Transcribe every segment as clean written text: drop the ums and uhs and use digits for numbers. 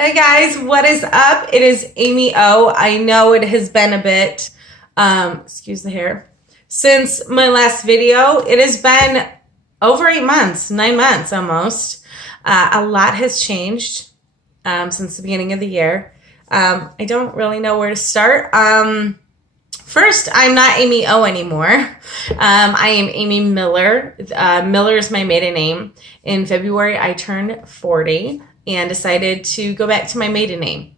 Hey guys, what is up? It is Amy O. I know it has been a bit, excuse the hair, since my last video. It has been over 8 months, 9 months almost. A lot has changed since the beginning of the year. I don't really know where to start. First, I'm not Amy O anymore. I am Amy Miller. Miller is my maiden name. In February, I turned 40 and decided to go back to my maiden name.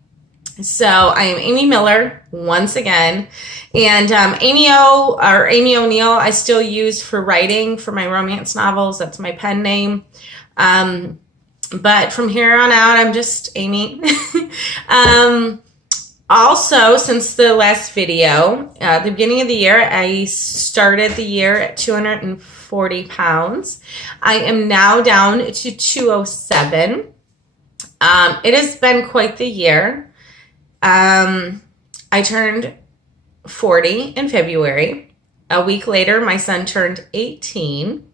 So I am Amy Miller once again. And Amy O or Amy O'Neill, I still use for writing for my romance novels. That's my pen name. But from here on out, I'm just Amy. Also, since the last video, at the beginning of the year, I started the year at 240 pounds. I am now down to 207. It has been quite the year. I turned 40 in February. A week later, my son turned 18.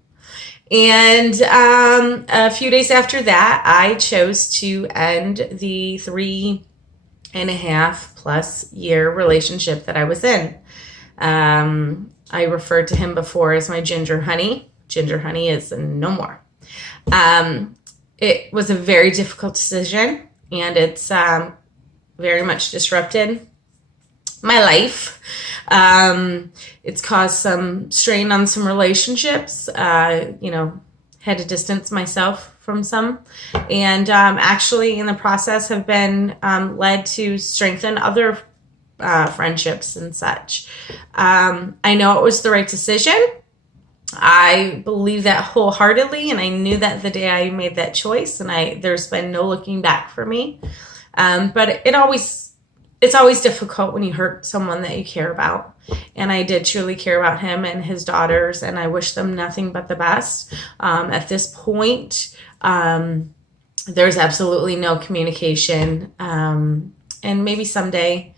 And a few days after that, I chose to end the 3.5+ year relationship that I was in. I referred to him before as my ginger honey. Ginger honey is no more. It was a very difficult decision, and it's very much disrupted my life. It's caused some strain on some relationships. Had to distance myself from some, and actually in the process have been led to strengthen other friendships and such. I know it was the right decision. I believe that wholeheartedly, and I knew that the day I made that choice, and there's been no looking back for me. But it's always difficult when you hurt someone that you care about. And I did truly care about him and his daughters, and I wish them nothing but the best. At this point, there's absolutely no communication. And maybe someday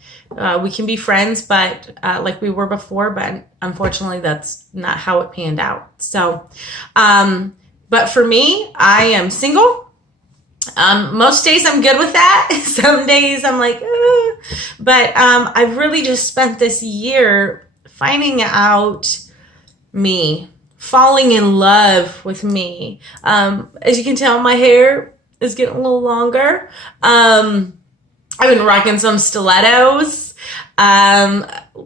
we can be friends, but like we were before, but unfortunately that's not how it panned out. So, but for me, I am single. Most days I'm good with that. Some days I'm like, but I've really just spent this year finding out me, falling in love with me. As you can tell, my hair is getting a little longer. I've been rocking some stilettos,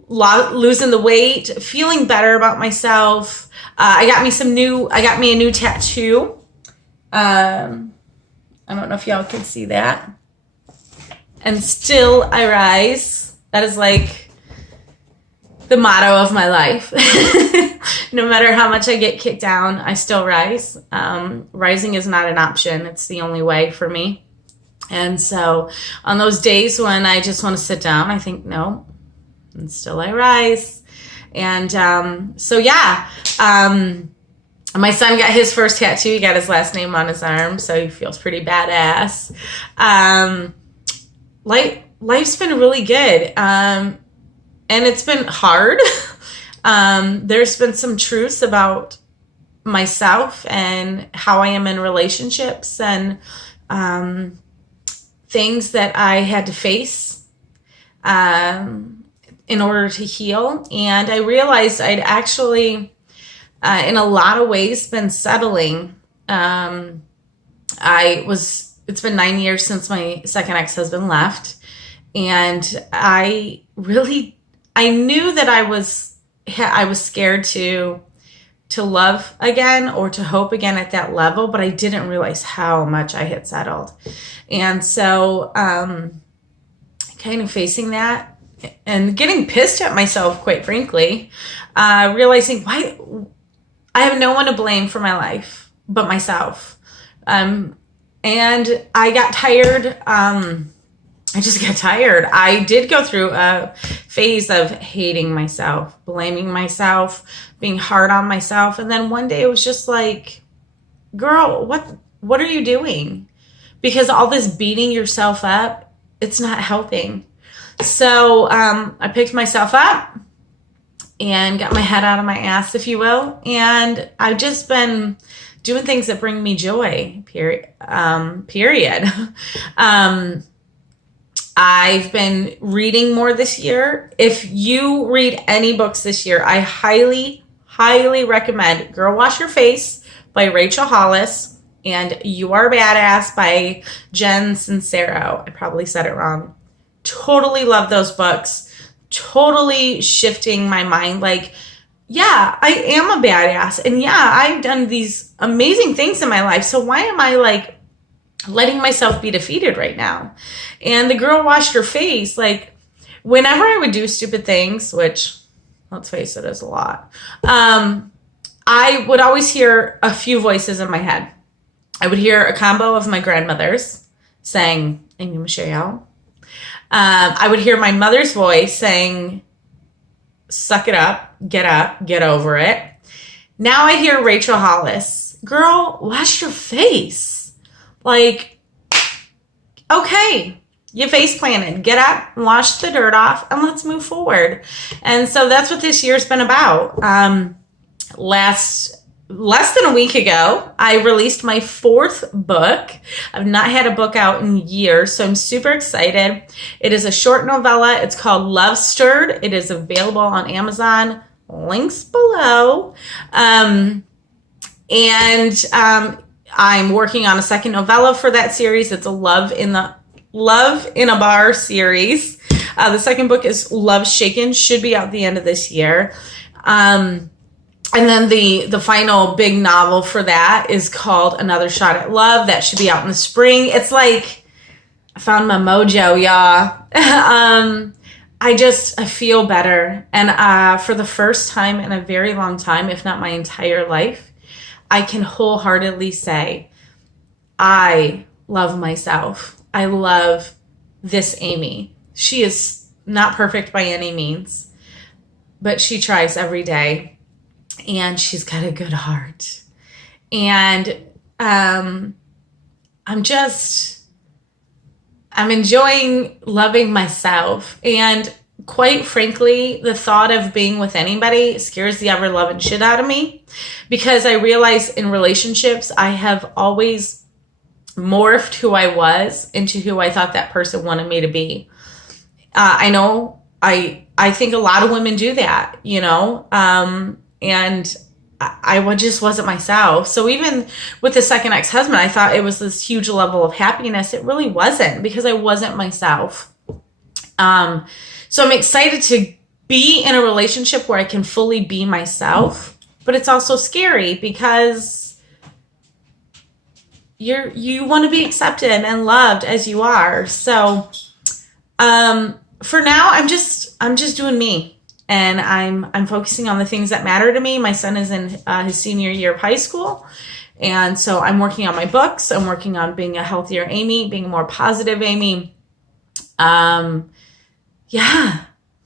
losing the weight, feeling better about myself. I got me a new tattoo. I don't know if y'all can see that. And still I rise. That is like the motto of my life. No matter how much I get kicked down, I still rise. Rising is not an option. It's the only way for me. And so on those days when I just want to sit down, I think, no, and still I rise. And so, yeah, my son got his first tattoo. He got his last name on his arm, so he feels pretty badass. Life's been really good, and it's been hard. There's been some truths about myself and how I am in relationships, and things that I had to face in order to heal. And I realized I'd actually, in a lot of ways, been settling. It's been 9 years since my second ex-husband left. And I knew that I was scared to love again or to hope again at that level, but I didn't realize how much I had settled. And so kind of facing that and getting pissed at myself, quite frankly, realizing why I have no one to blame for my life but myself. And I got tired. I just got tired. I did go through a phase of hating myself, blaming myself, being hard on myself. And then one day it was just like, girl, what are you doing? Because all this beating yourself up, it's not helping. So I picked myself up and got my head out of my ass, if you will. And I've just been doing things that bring me joy, period. I've been reading more this year. If you read any books this year, I highly, highly recommend Girl Wash Your Face by Rachel Hollis and You Are Badass by Jen Sincero. I probably said it wrong. Totally love those books. Totally shifting my mind. Like, yeah, I am a badass. And yeah, I've done these amazing things in my life. So why am I like letting myself be defeated right now? And the Girl Wash Your Face, like whenever I would do stupid things, which let's face it is a lot, I would always hear a few voices in my head. I would hear a combo of my grandmothers saying, Amy Michelle. I would hear my mother's voice saying, suck it up, get over it. Now I hear Rachel Hollis, girl, wash your face. Like, okay, you face planted. Get up, wash the dirt off, and let's move forward. And so that's what this year's been about. Less than a week ago, I released my 4th book. I've not had a book out in years, so I'm super excited. It is a short novella. It's called Love Stirred. It is available on Amazon. Links below. I'm working on a second novella for that series. It's a Love in a Bar series. The second book is Love Shaken. Should be out the end of this year. And then the final big novel for that is called Another Shot at Love. That should be out in the spring. It's like I found my mojo, y'all. I feel better. And for the first time in a very long time, if not my entire life, I can wholeheartedly say, I love myself. I love this Amy. She is not perfect by any means, but she tries every day. And she's got a good heart. And I'm enjoying loving myself. And quite frankly, the thought of being with anybody scares the ever loving shit out of me, because I realize in relationships, I have always morphed who I was into who I thought that person wanted me to be. I know I think a lot of women do that, you know, and I just wasn't myself. So even with the second ex-husband, I thought it was this huge level of happiness. It really wasn't, because I wasn't myself. So I'm excited to be in a relationship where I can fully be myself, but it's also scary because you want to be accepted and loved as you are. So for now, I'm just doing me. And I'm focusing on the things that matter to me. My son is in his senior year of high school. And so I'm working on my books. I'm working on being a healthier Amy, being a more positive Amy. Yeah.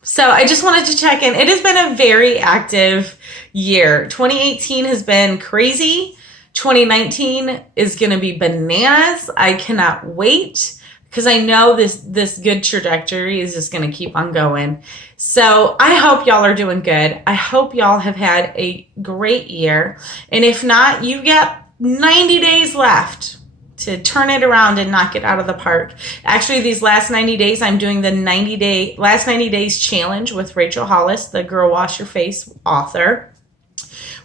So I just wanted to check in. It has been a very active year. 2018 has been crazy. 2019 is going to be bananas. I cannot wait, because I know this good trajectory is just going to keep on going. So I hope y'all are doing good. I hope y'all have had a great year. And if not, you got 90 days left to turn it around and knock it out of the park. Actually, these last 90 days, I'm doing the last 90 days challenge with Rachel Hollis, the Girl Wash Your Face author,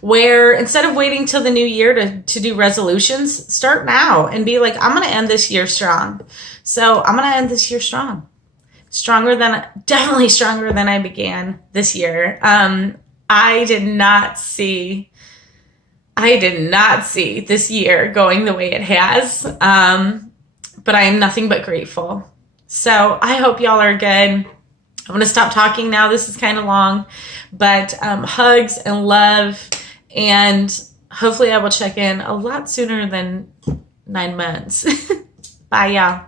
where instead of waiting till the new year to do resolutions, start now and be like, I'm going to end this year strong. So I'm going to end this year strong. Definitely stronger than I began this year. I did not see this year going the way it has. But I am nothing but grateful. So I hope y'all are good. I'm going to stop talking now. This is kind of long, but hugs and love. And hopefully I will check in a lot sooner than 9 months. Bye, y'all.